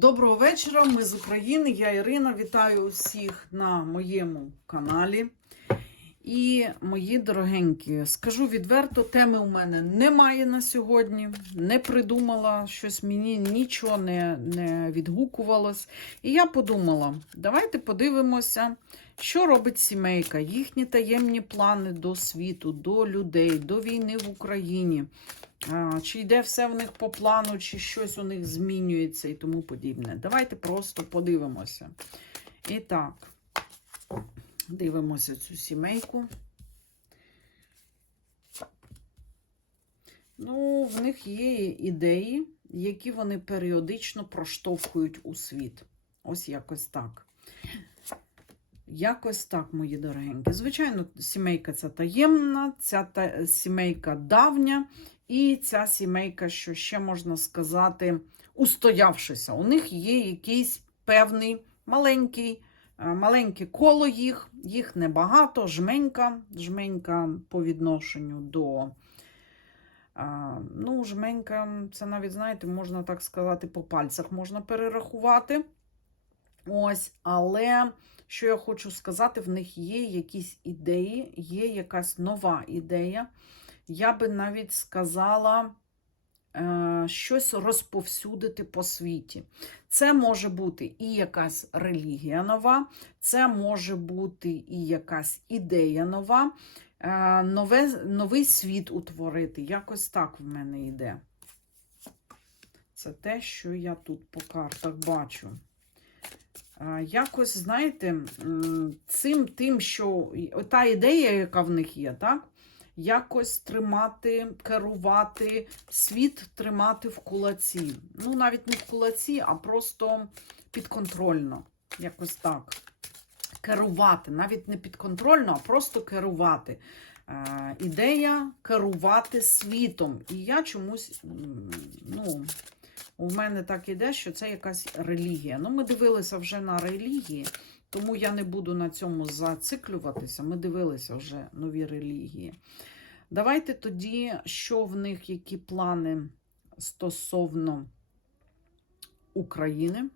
Доброго вечора, ми з України, я Ірина. Вітаю усіх на моєму каналі. І мої дорогенькі, скажу відверто, теми у мене немає на сьогодні. Не придумала щось мені нічого не, не відгукувалось. І я подумала: давайте подивимося, що робить сімейка, їхні таємні плани до світу, до людей, до війни в Україні. Чи йде все в них по плану, чи щось у них змінюється і тому подібне. Давайте просто подивимося. І так, дивимося цю сімейку. Ну, в них є ідеї, які вони періодично проштовхують у світ. Ось якось так. Якось так, мої дорогенькі. Звичайно, сімейка ця таємна, ця та... сімейка давня, і ця сімейка, що ще можна сказати, устоявшися. У них є якийсь певний маленький, маленьке коло їх, їх небагато, жменька, жменька по відношенню до. Ну, жменька, це навіть, знаєте, можна так сказати, по пальцях можна перерахувати. Ось, але що я хочу сказати, в них є якісь ідеї, є якась нова ідея. Я би навіть сказала е, щось розповсюдити по світі. Це може бути і якась релігія нова, це може бути і якась ідея нова, е, нове, новий світ утворити. Якось так в мене йде. Це те, що я тут по картах бачу. Е, Якось, знаєте, цим тим, що та ідея, яка в них є, так? Якось тримати, керувати, світ тримати в кулаці. Ну, навіть не в кулаці, а просто підконтрольно. Якось так. Керувати. Навіть не підконтрольно, а просто керувати. Е, ідея керувати світом. І я чомусь, ну, у мене так іде, що це якась релігія. Ну, ми дивилися вже на релігії, тому я не буду на цьому зациклюватися. Ми дивилися вже нові релігії. Давайте тоді, що в них, які плани стосовно України.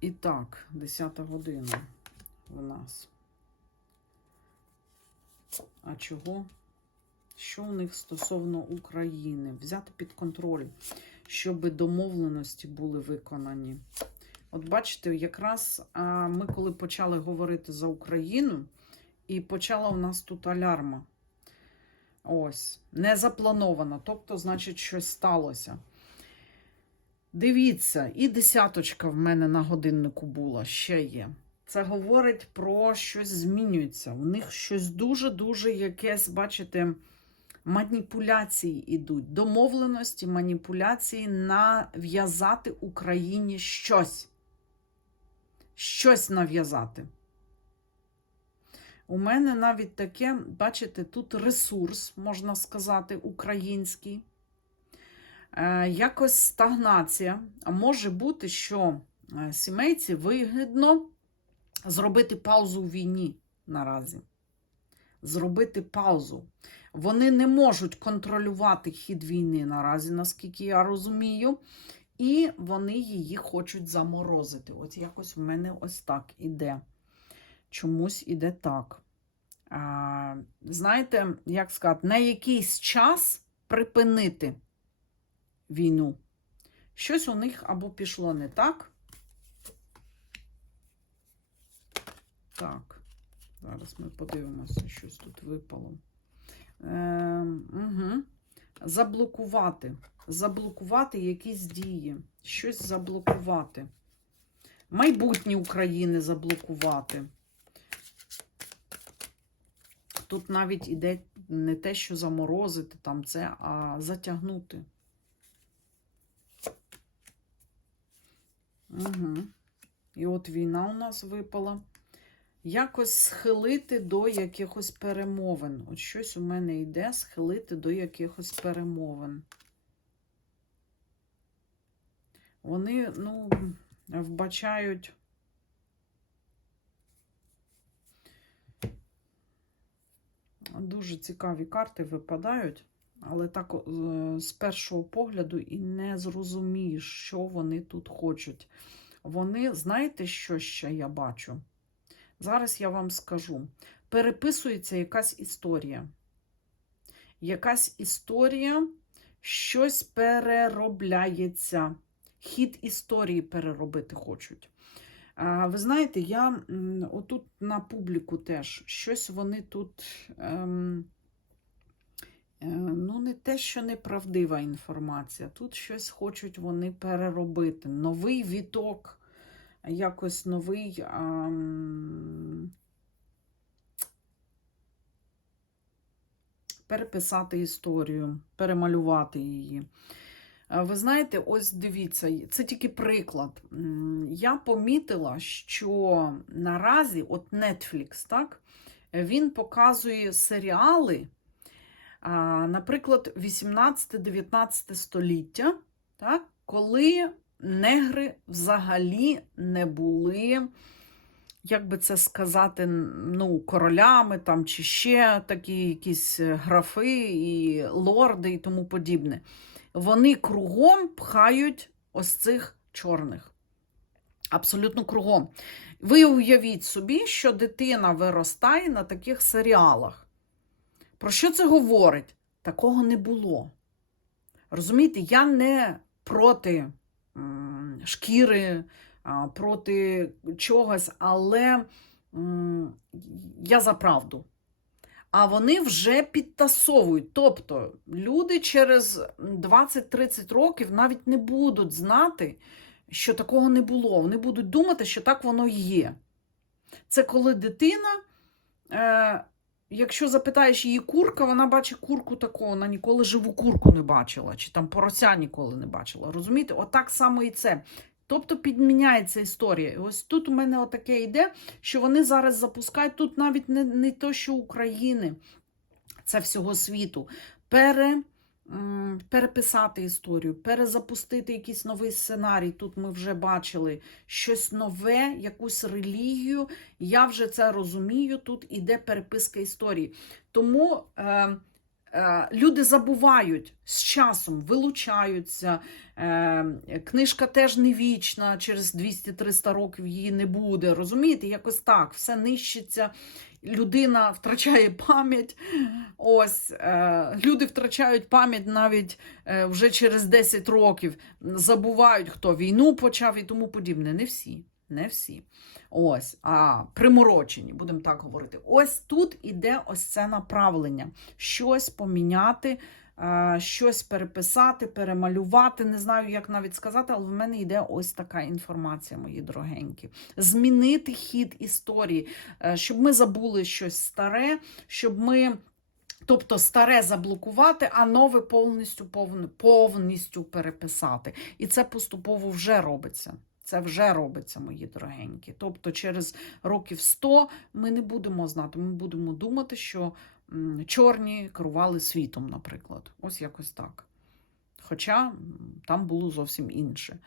І так, 10 година у нас. А чого? Що у них стосовно України? Взяти під контроль, щоб домовленості були виконані. От бачите, якраз ми, коли почали говорити за Україну, і почала у нас тут алярма. Ось, не заплановано, тобто, значить, щось сталося. Дивіться, і десяточка в мене на годиннику була, ще є. Це говорить про щось змінюється. У них щось дуже-дуже якесь, бачите, маніпуляції йдуть. Домовленості, маніпуляції нав'язати Україні щось. Щось нав'язати. У мене навіть таке, бачите, тут ресурс, можна сказати, український. Е, якось стагнація. А може бути, що е, сімейці вигідно зробити паузу у війні наразі. Зробити паузу. Вони не можуть контролювати хід війни наразі, наскільки я розумію, і вони її хочуть заморозити. От якось в мене ось так іде. Чомусь іде так. А, знаєте, як сказати, на якийсь час припинити війну. Щось у них або пішло не так. Так, зараз ми подивимося, щось тут випало. Е, угу. Заблокувати. Заблокувати якісь дії. Щось заблокувати. Майбутнє України заблокувати. Тут навіть іде не те, що заморозити там це, а затягнути. Угу. І от війна у нас випала. Якось схилити до якихось перемовин. От щось у мене йде схилити до якихось перемовин. Вони, ну, вбачають. Дуже цікаві карти випадають. Але так е, з першого погляду і не зрозумієш, що вони тут хочуть. Вони, знаєте, що ще я бачу? Зараз я вам скажу. Переписується якась історія. Якась історія, щось переробляється. Хід історії переробити хочуть. А, Ви знаєте, я отут на публіку теж щось вони тут. Ем, е, ну, не те, що неправдива інформація. Тут щось хочуть вони переробити. Новий віток, якось новий. ам, переписати історію, перемалювати її. Е, Ви знаєте, ось дивіться, це тільки приклад. Я помітила, що наразі, от Netflix, так, він показує серіали, наприклад, 18-19 століття, так, коли негри взагалі не були, як би це сказати, ну, королями там, чи ще такі якісь графи і лорди і тому подібне вони кругом пхають ось цих чорних. Абсолютно кругом. Ви уявіть собі, що дитина виростає на таких серіалах. Про що це говорить? Такого не було. Розумієте, я не проти шкіри, проти чогось, але я за правду а вони вже підтасовують. Тобто люди через 20-30 років навіть не будуть знати, що такого не було. Вони будуть думати, що так воно є. Це коли дитина, е, якщо запитаєш її курка, вона бачить курку такого, вона ніколи живу курку не бачила, чи там порося ніколи не бачила. Розумієте? Отак само і це. Тобто підміняється історія. І ось тут у мене отаке йде, що вони зараз запускають тут навіть не, не то, що України, це всього світу. Пере, переписати історію, перезапустити якийсь новий сценарій. Тут ми вже бачили щось нове, якусь релігію. Я вже це розумію. Тут іде переписка історії. Тому. Е, Люди забувають з часом, вилучаються. Е, Книжка теж не вічна, через 200-300 років її не буде. Розумієте, якось так, все нищиться, людина втрачає пам'ять. Ось е, люди втрачають пам'ять навіть е, вже через 10 років. Забувають, хто війну почав і тому подібне. Не всі. Не всі. Ось, а приморочені, будемо так говорити. Ось тут іде ось це направлення. Щось поміняти, е, щось переписати, перемалювати. Не знаю, як навіть сказати, але в мене йде ось така інформація, мої дорогенькі. Змінити хід історії, е, щоб ми забули щось старе, щоб ми. Тобто старе заблокувати, а нове повністю, повністю переписати. І це поступово вже робиться. Це вже робиться, мої дорогенькі. Тобто, через років 100 ми не будемо знати, ми будемо думати, що чорні керували світом, наприклад. Ось якось так. Хоча там було зовсім інше.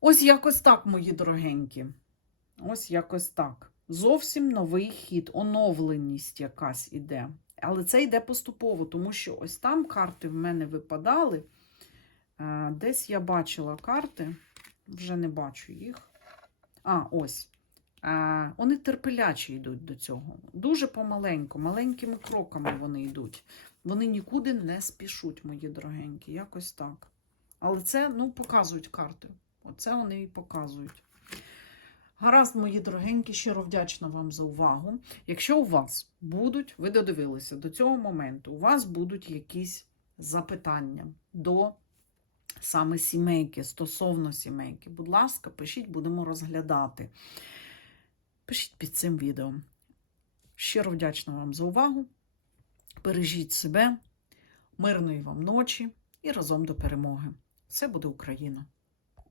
Ось якось так, мої дорогенькі. Ось якось так. Зовсім новий хід, оновленість якась іде. Але це йде поступово, тому що ось там карти в мене випадали. Е, Десь я бачила карти, вже не бачу їх. А, ось. Е, Вони терпелячі йдуть до цього. Дуже помаленьку, маленькими кроками вони йдуть. Вони нікуди не спішуть, мої дорогенькі, якось так. Але це, ну, показують карти. Оце вони і показують. Гаразд, мої дорогенькі, щиро вдячна вам за увагу. Якщо у вас будуть, ви додивилися до цього моменту, у вас будуть якісь запитання до саме сімейки, стосовно сімейки, будь ласка, пишіть, будемо розглядати. Пишіть під цим відео. Щиро вдячна вам за увагу. Бережіть себе, мирної вам ночі і разом до перемоги. Все буде Україна!